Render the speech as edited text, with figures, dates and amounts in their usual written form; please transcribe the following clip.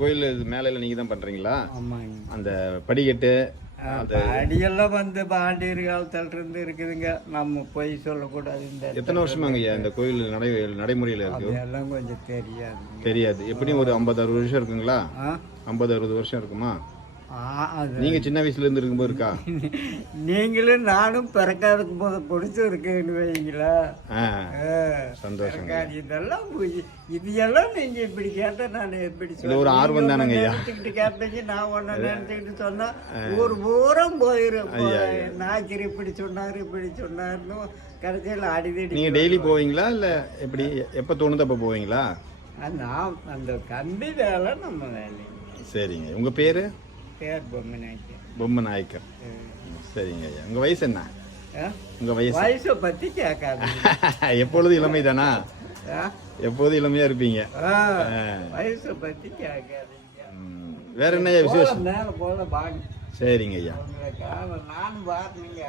கோயில் மேலையில நீங்க தான் பண்றீங்களா? ஆமாங்க. அந்த படிக்கட்டு அடியெல்லாம் வந்து பாண்டியர் காலத்துல இருந்து இருக்குதுங்க. நம்ம போய் சொல்லக்கூடாது. எத்தனை வருஷமாங்க ஐயா இந்த கோயில் நடைமுறையில இருக்கு? அதெல்லாம் கொஞ்சம் தெரியாது. தெரியாது. எப்படியும் ஒரு 50-60 வருஷம் இருக்குங்களா? 50-60 வருஷம் இருக்குமா? நீங்க சின்ன வயசுல இருந்து இருக்கும்போது இருக்கா? நீங்களும் நானும் பிறக்காதுக்கு போது பிடிச்சி இருக்குன்னு வைங்களா. சந்தோஷம். இதெல்லாம் இதெல்லாம் நீங்க இப்படி கேட்டா நான் எப்படி சொல்ல ஒரு ஆர்வம் தானங்க ஐயா. கேட்டீங்க நான் ஒன்னு நினைச்சுக்கிட்டு சொன்னா ஒரு பூரம் போயிரும். நாய்க்கர் இப்படி சொன்னாருன்னு கடைசியில் அடிதடி. நீங்க டெய்லி போவீங்களா இல்ல எப்படி? எப்ப தோணுது அப்ப போவீங்களா? நான் அந்த கம்பி வேலை நம்ம வேலை. சரிங்க. உங்க பேரு? பேர் பொம்மை நாயக்கர். பொம்மை நாயக்கர். சரிங்க ஐயா. உங்க வயசு என்ன? உங்க வயசை பத்தி கேட்காது. எப்பொழுது இளமை தானா? எப்போதும் இளமையா இருப்பீங்க. வயசை பத்தி கேட்காதீங்க. வேற என்ன விசேஷம்? மேல போல பாங்க. சரிங்க ஐயா. நானும் பாருங்க.